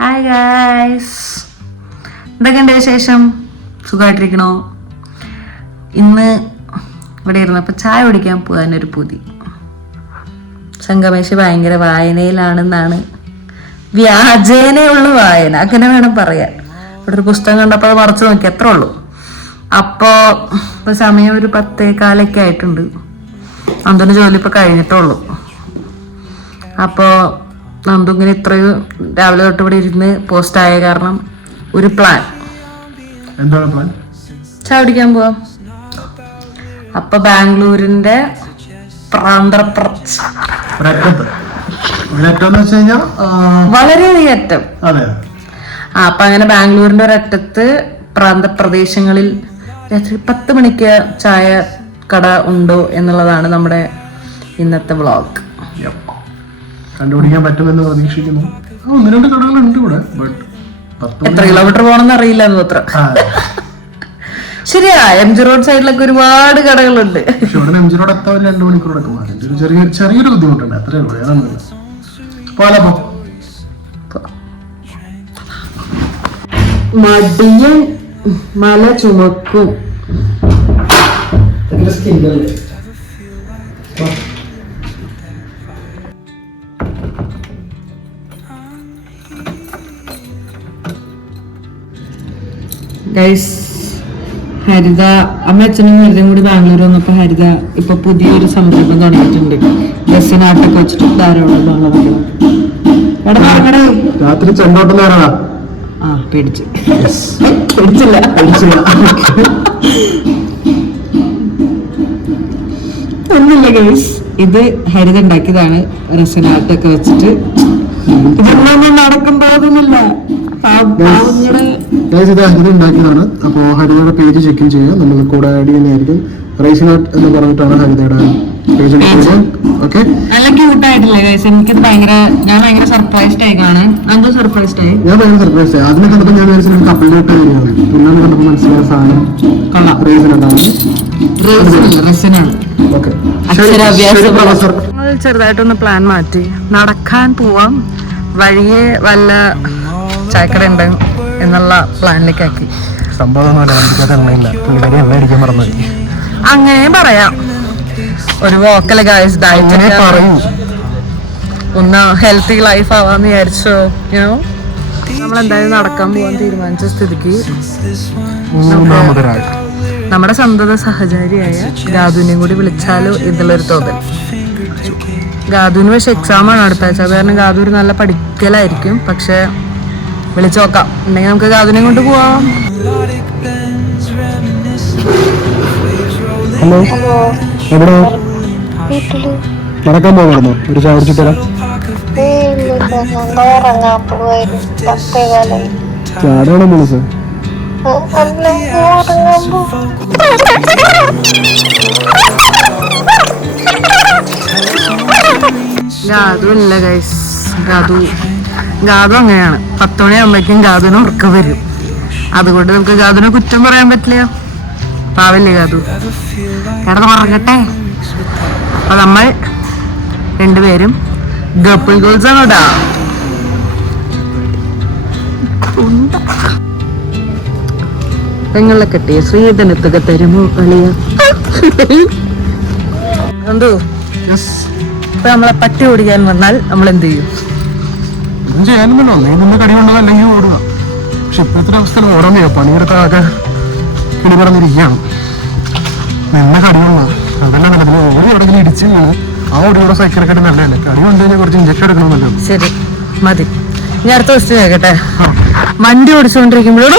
Hi guys, എന്തൊക്കെയുണ്ട് വിശേഷം? സുഖമായിട്ടിരിക്കണോ? ഇന്ന് ഇവിടെ ഇരുന്നപ്പോൾ ചായ കുടിക്കാൻ പോകാനൊരു പൂതി. സംഗമേശ് ഭയങ്കര വായനയിലാണെന്നാണ്, വ്യാജേനയുള്ള വായന അങ്ങനെ വേണം പറയാൻ. ഇവിടെ ഒരു പുസ്തകം കണ്ടപ്പോൾ അത് മറച്ചു നോക്കി, അത്രേ ഉള്ളൂ. അപ്പോൾ സമയം ഒരു 10:15 ആയിട്ടുണ്ട്. നന്ദുവിന് ജോലി ഇപ്പോൾ കഴിഞ്ഞിട്ടുള്ളൂ. അപ്പോൾ നന്ദു ഇങ്ങനെ ഇത്രയും രാവിലെ തൊട്ട് ഇവിടെ ഇരുന്ന് പോസ്റ്റ് ആയ കാരണം ഒരു പ്ലാൻ. എന്താണ് പ്ലാൻ? ചായ കുടിക്കാൻ പോവാം. അപ്പൊ ബാംഗ്ലൂരിന്റെ വളരെയധികം അറ്റം. അപ്പൊ അങ്ങനെ ബാംഗ്ലൂരിന്റെ ഒരറ്റത്ത് പ്രാന്തപ്രദേശങ്ങളിൽ രാത്രി 10 മണിക്ക് ചായ കട ഉണ്ടോ എന്നുള്ളതാണ് നമ്മുടെ ഇന്നത്തെ വ്ളോഗ്. കണ്ടുപിടിക്കാൻ പറ്റുമെന്ന് പ്രതീക്ഷിക്കുന്നു. 1-2 കടകളുണ്ട് ഇവിടെ. എത്ര കിലോമീറ്റർ പോകണമെന്ന് അറിയില്ല എന്ന് മാത്രം. ശരിയാ, MG റോഡ് സൈഡിലൊക്കെ ഒരുപാട് കടകളുണ്ട്. ഇവിടെ MG റോഡ് എത്താൻ 2 മണിക്കൂറൊക്കെ മാറി. ചെറിയൊരു ബുദ്ധിമുട്ടുണ്ട്, അത്രേ ഉള്ളൂ. ഏതാണെന്നില്ല. മടിയൻ മല ചുമക്കും. ഗൈസ്, ഹരിത അമ്മയച്ഛനും ഹരിതയും കൂടി ബാംഗ്ലൂർ വന്നപ്പോ ഹരിത ഇപ്പൊ പുതിയൊരു സംരംഭം തുടങ്ങിയിട്ടുണ്ട്. ബസ്സിനാട്ടൊക്കെ വെച്ചിട്ട് ധാരാളം രാത്രി ചെണ്ടോട്ടം നേരണ. ആ പേടിച്ചില്ല. ഒന്നുമില്ല ഗൈസ്, ഇത് ഹരിത ഉണ്ടാക്കിയതാണ്. റസിനാട്ടൊക്കെ വെച്ചിട്ട് ഇതൊന്നും നടക്കുമ്പോഴൊന്നുമില്ല. ഇത് ഉണ്ടാക്കിയതാണ്. അപ്പോ ഹരിതയുടെ പേജ് ചെക്ക് ചെയ്യുക. നമ്മൾ കൂടെ ആഡ് ചെയ്യുന്നതായിരിക്കും. റൈസിനാട്ട് എന്ന് പറഞ്ഞിട്ടാണ് ഹരിതയുടെ പേജ്. ഓക്കെ, നല്ല ക്യൂട്ടായിട്ടില്ലേ ഗൈസ്? എനിക്കിത് ഞാൻ ഭയങ്കര സർപ്രൈസ്ഡ് ആയി കാണാൻ. എന്തോ സർപ്രൈസ്ഡ് ആയി. ഞാൻ ഭയങ്കര സർപ്രൈസ് ആയി. അതിനെ കണ്ടപ്പോൾ ഞാൻ വിചാരിച്ചു കപ്പിളിലോട്ട് തന്നെയാണ്. പിന്നെ കണ്ടപ്പോൾ മനസ്സിലായ സാധനം റൈസിനാണ്. ചെറുതായിട്ടൊന്ന് പ്ലാൻ മാറ്റി നടക്കാൻ പോവാം. വഴിയെ വല്ല ചായക്കട ഉണ്ടാകും എന്നുള്ള പ്ലാനിലേക്ക് ആക്കി. സംഭവം അങ്ങനെയും പറയാം. ഒരു വോക്കൽ ഗൈസ് ഡയറ്റിനെ പറയൂ. ഒന്ന് ഹെൽത്തി ലൈഫ് ആവാന്ന് വിചാരിച്ചോ. നമ്മളെന്തായാലും നടക്കാൻ പോവാൻ തീരുമാനിച്ച സ്ഥിതിക്ക് നമ്മുടെ സന്തത സഹചാരിയായ ഗാദുവിനെയും കൂടി വിളിച്ചാലോ എന്നുള്ളൊരു തോന്നൽ. ഗാദുവിന് പക്ഷെ എക്സാമാണ് അടുത്ത ആഴ്ച. അത് കാരണം ഗാദു ഒരു നല്ല പഠിക്കലായിരിക്കും. പക്ഷെ വിളിച്ചു നോക്കാം. ഉണ്ടെങ്കിൽ നമുക്ക് ഗാദുവിനെ കൊണ്ട് പോവാം. ഹലോ, എവിടെ നടക്കാൻ പോകാറുണ്ടോ? ഒരു ചായ കുടിച്ചിട്ട് വരാം. ചാടാണോ വിളിച്ചത്? ഗാദു ഇല്ല ഗൈസ്. ഗാദു അങ്ങനെയാണ്. 10 മണിയാകുമ്പോഴേക്കും ഗാദുവിന് ഉറക്കം വരും. അതുകൊണ്ട് നമുക്ക് ഗാദുവിനെ കുറ്റം പറയാൻ പറ്റില്ല. പാവല്ലേ ഗാദു, കിടന്ന് ഉറങ്ങട്ടെ. അപ്പൊ നമ്മൾ രണ്ടുപേരും ഗപ്പിൾ ഗോൾസ് ആണ് കേട്ടാ. പെങ്ങളെ കെട്ടിയ ശ്രീധനത്തുക തരുമോ കളിയ. എന്തോ ഇപ്പൊ നമ്മളെ പട്ടി ഓടിക്കാൻ വന്നാൽ നമ്മൾ എന്ത് ചെയ്യും? ചെയ്യാനല്ലോ, നീ നിന്ന് കടിയുണ്ടോ അല്ലെങ്കിൽ ഓടുക. പക്ഷെ ഇപ്പോഴത്തെ അവസ്ഥയിൽ ഓരോന്നോ പണിയെടുത്താകെ കിളി പറഞ്ഞിരിക്കുകയാണ്. നിന്നെ കടിയുള്ള അതല്ല നടക്കുന്നത്. ഓടി എവിടെയെങ്കിലും ഇടിച്ച് ആ ഓടിയുടെ സൈക്കിളൊക്കെ നല്ലതല്ലേ. കടി കൊണ്ടുകഴിഞ്ഞാൽ കുറച്ച് ഇഞ്ചക്ഷൻ എടുക്കണമെന്നല്ലോ. ശരി, മതി. ഞാൻ അടുത്ത ക്വസ്റ്റ്യൻ കേക്കട്ടെ. വണ്ടി ഓടിച്ചുകൊണ്ടിരിക്കുമ്പോഴാണ്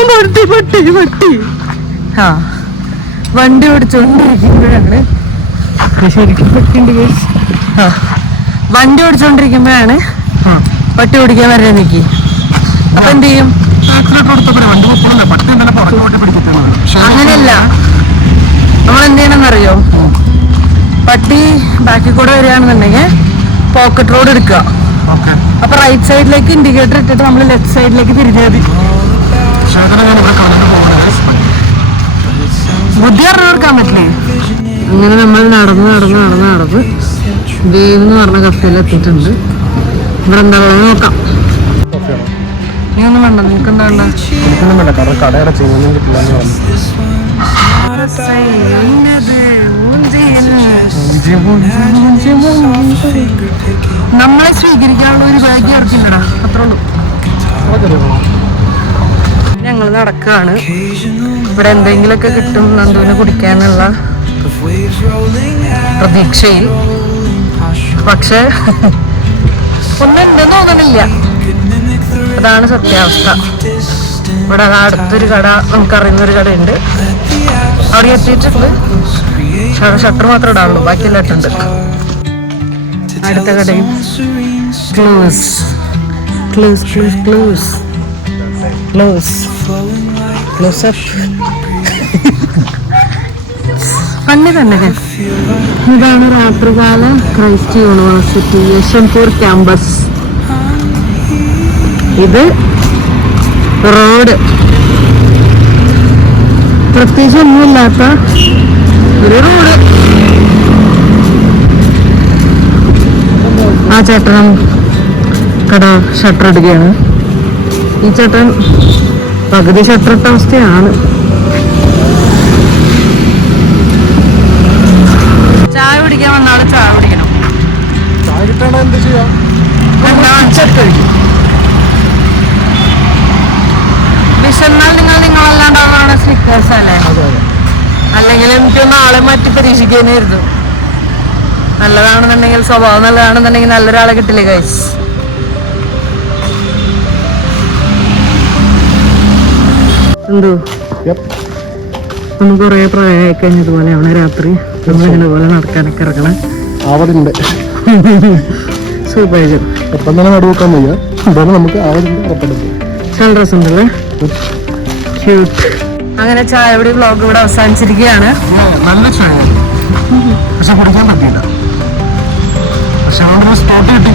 വണ്ടി ഓടിച്ചുകൊണ്ടിരിക്കുമ്പോഴാണ് ശരിക്കും പറ്റിണ്ട്. വണ്ടി ഓടിച്ചുകൊണ്ടിരിക്കുമ്പോഴാണ് പട്ടി ഓടിക്കാൻ വരാൻ നിൽക്കി. അപ്പൊ എന്ത് ചെയ്യും? അങ്ങനെയല്ല, നമ്മൾ എന്ത് ചെയ്യണമെന്നറിയോ? പട്ടി ബാക്കിൽ കൂടെ വരികയാണെന്നുണ്ടെങ്കിൽ പോക്കറ്റ് റോഡ് എടുക്കുക. അപ്പൊ റൈറ്റ് സൈഡിലേക്ക് ഇൻഡിക്കേറ്റർ ഇട്ടിട്ട് നമ്മൾ ലെഫ്റ്റ് സൈഡിലേക്ക് തിരിഞ്ഞാൽ മതി. ബുദ്ധി പറഞ്ഞു കൊടുക്കാൻ പറ്റില്ലേ? അങ്ങനെ നമ്മൾ നടന്ന് വേവ് എന്ന് പറഞ്ഞ കഫേയിൽ എത്തിയിട്ടുണ്ട്. ഇവിടെ എന്താ നോക്കാം. നീ ഒന്നും വേണ്ട, നിനക്ക് എന്താ വേണ്ട? എനിക്കൊന്നും വേണ്ട, കാരണം കട അടച്ചൊന്നും കിട്ടില്ല എന്ന് പറഞ്ഞു. നമ്മളെ സ്വീകരിക്കാനുള്ള ഒരു ബാഗ് ഇറക്കില്ലടാ, അത്രേ ഉള്ളൂ. ഞങ്ങൾ നടക്കാണ്. ഇവിടെ എന്തെങ്കിലുമൊക്കെ കിട്ടും നന്ദുവിന് കുടിക്കാനുള്ള പ്രതീക്ഷയിൽ. പക്ഷെ ഒന്നും ഉണ്ടെന്ന് തോന്നണില്ല. അതാണ് സത്യാവസ്ഥ. ഇവിടെ അടുത്തൊരു കട, നമുക്കറിയുന്നൊരു കടയുണ്ട്, അവിടെ എത്തിയിട്ടുണ്ട്. ഷട്ടർ മാത്രമേ ഇടാവുള്ളൂ, ബാക്കിയെല്ലാം ഇട്ടുണ്ട്. അടുത്ത കടയും close close close close close close up. പണി തന്നെ. ഇതാണ് രാത്രികാല ക്രൈസ്റ്റ് യൂണിവേഴ്സിറ്റി യശ്വന്ത്പൂർ ക്യാമ്പസ്. ഇത് റോഡ്, പ്രത്യേകിച്ച് ഒന്നുമില്ലാത്ത ഒരു റോഡ്. ആ ചേട്ടൻ കട ഷട്ടർ ഇടുകയാണ്. ഈ ചേട്ടൻ പകുതി ഷട്ടർ ഇട്ട അവസ്ഥയാണ്. ചായ കുടിക്കാൻ വന്നാള് ചായ കുടിക്കണം. ചായ കിട്ടേണ്ട എന്ത് ചെയ്യാം? വിശന്നാൽ നിങ്ങളല്ലാണ്ടാവുന്ന സ്നിക്കേഴ്സ് അല്ലേ? അല്ലെങ്കിൽ എനിക്ക് നാളെ മാറ്റി പരീക്ഷിക്കാനായിരുന്നു. നല്ലതാണെന്നുണ്ടെങ്കിൽ, സ്വഭാവം നല്ലതാണെന്നുണ്ടെങ്കിൽ നല്ലൊരാളെ കിട്ടില്ലേ ഗൈസ്? എന്തോ നമുക്ക് കുറെ പ്രായമായി കഴിഞ്ഞതുപോലെയാണ് രാത്രി നമ്മളിങ്ങനെ പോലെ നടക്കാനൊക്കെ ഇറങ്ങണേ. ആവതുണ്ട് സൂപ്പർ. ഒപ്പം തന്നെ നടുവെക്കാൻ വയ്യ, എന്തായാലും നമുക്ക് ആവതുണ്ട് ഉറപ്പുണ്ട്. നല്ല രസമുണ്ടല്ലേ? അങ്ങനെ ചായയുടെ വ്ലോഗ് ഇവിടെ അവസാനിച്ചിരിക്കുകയാണ്. നല്ല ചായ, പക്ഷെ കുടിക്കാൻ പറ്റിയില്ല. പക്ഷെ സ്പോട്ട് കിട്ടി.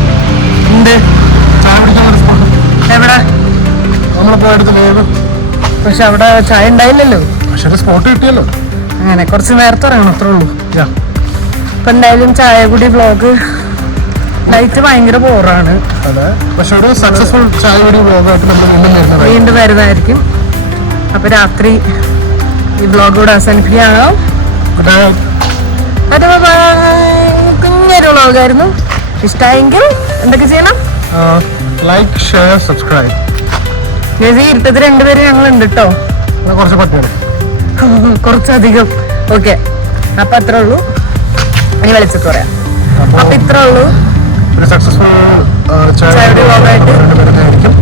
ഉണ്ട് ചായ കുടിക്കാൻ സ്പോട്ട് എവിടെ? നമ്മളിപ്പോ അടുത്ത് വേഗം. പക്ഷെ അവിടെ ചായ ഉണ്ടായില്ലല്ലോ. പക്ഷെ ഒരു സ്പോട്ട് കിട്ടിയല്ലോ. അങ്ങനെ കുറച്ച് നേരത്തെ ഇറങ്ങണം, അത്രേ ഉള്ളൂ. അപ്പൊ എന്തായാലും ചായ കൂടി വ്ലോഗ് നൈറ്റ് ഭയങ്കര ബോറാണ്. അതെ, പക്ഷെ ഒരു സക്സസ്ഫുൾ ചായ കൂടി വ്ലോഗായിട്ട് നമ്മൾ വീണ്ടും വരുന്നതായിരിക്കും. അപ്പൊ രാത്രി ഈ വ്ലോഗ് കൂടെ അവസാനിപ്പിക്കുകയാണോ? കുഞ്ഞൊരു വ്ലോഗായിരുന്നു. ഇഷ്ടമായെങ്കിൽ എന്തൊക്കെ ചെയ്യണം? Like, share, subscribe. ഈ ഇരുട്ടത്ത് രണ്ടുപേരും ഞങ്ങളുണ്ട് കേട്ടോ. കുറച്ച് പറ്റിയാണ്, കുറച്ചധികം. ഓക്കെ, അപ്പൊ അത്രേ ഉള്ളൂ. ഇനി വിളിച്ചിട്ട് പറയാം. അപ്പൊ ഇത്രേ ഉള്ളൂ. ഒരു സക്സസ്ഫുൾ ചായ വ്ലോഗായിട്ട് വരുന്നതായിരിക്കും.